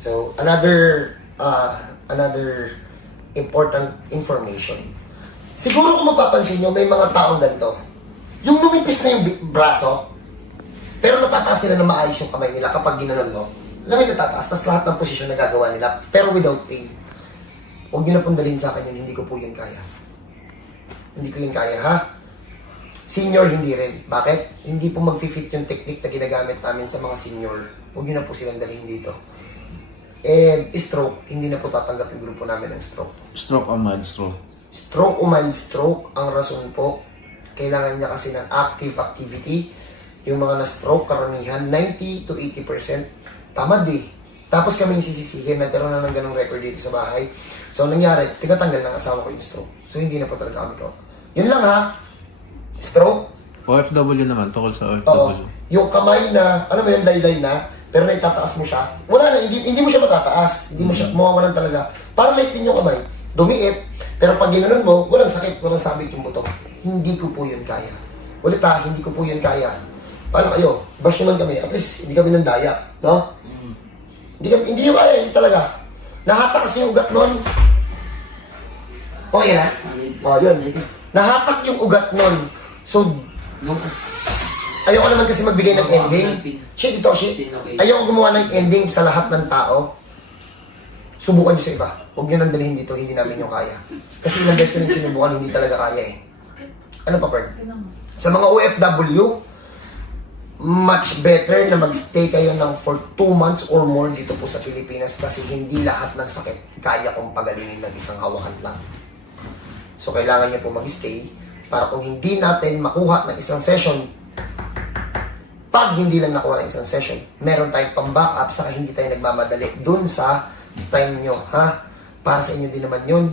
So, another, uh, another important information. Siguro kung mapapansin nyo, may mga taong ganito. Yung lumipis na yung braso, pero natataas nila na maayos yung kamay nila kapag ginanon mo. Alam mo natataas, tapos lahat ng posisyon na gagawa nila, pero without pain. Huwag nyo na pong dalhin sa akin yun, hindi ko po yun kaya. Hindi ko yun kaya, ha? Senior, hindi rin. Bakit? Hindi po mag-fit yung technique na ginagamit namin sa mga senior. Huwag nyo na po silang dalhin dito. And stroke, hindi na po tatanggap yung grupo namin ng stroke. Stroke o mild stroke. Stroke o mild stroke, ang rason po, kailangan niya kasi ng active activity. Yung mga na-stroke, karamihan, 90 to 80%, tamad eh. Tapos kami yung sisisihin, nagkaroon na ng ganong record dito sa bahay. So, ang nangyari, tinatanggal ng asawa ko yung stroke. So, hindi na po talaga kami ko. Yun lang ha. Stroke, OFW naman, tukol sa Oo. OFW. Yung kamay na, ano ba yun, laylay na, pero naitataas mo siya. Wala na, hindi, hindi mo siya matataas. Hindi mo siya, mawawalan talaga. Paralyzed din yung kamay. Dumiit. Pero pag ginanon mo, walang sakit, walang sabit yung buto. Hindi ko po yun kaya. Ulit ha, hindi ko po yun kaya. Paano kayo? Bash naman kami. At least, hindi kami nandaya. No? Hindi, kami, hindi nyo kaya, hindi talaga. Nahatak kasi yung ugat nun. Okay na? O, yun. Nahatak yung ugat nun. So, Ayoko naman kasi magbigay ng ending. Shit, ito, shit. Ayoko gumawa ng ending sa lahat ng tao. Subukan nyo sa iba. Huwag nyo nang dalhin dito, hindi namin yung kaya. Kasi ilang beses ko rin sinubukan, hindi talaga kaya eh. Ano pa, Perd? Sa mga OFW, much better na magstay kayo ng for 2 months or more dito po sa Pilipinas kasi hindi lahat ng sakit kaya kong pagalingin ng isang hawakan lang. So, kailangan niyo po mag-stay para kung hindi natin makuha ng isang session, pag hindi lang nakuha ng isang session, meron tayong pang-backup saka hindi tayo nagmamadali dun sa time nyo, ha? Para sa inyo din naman yun.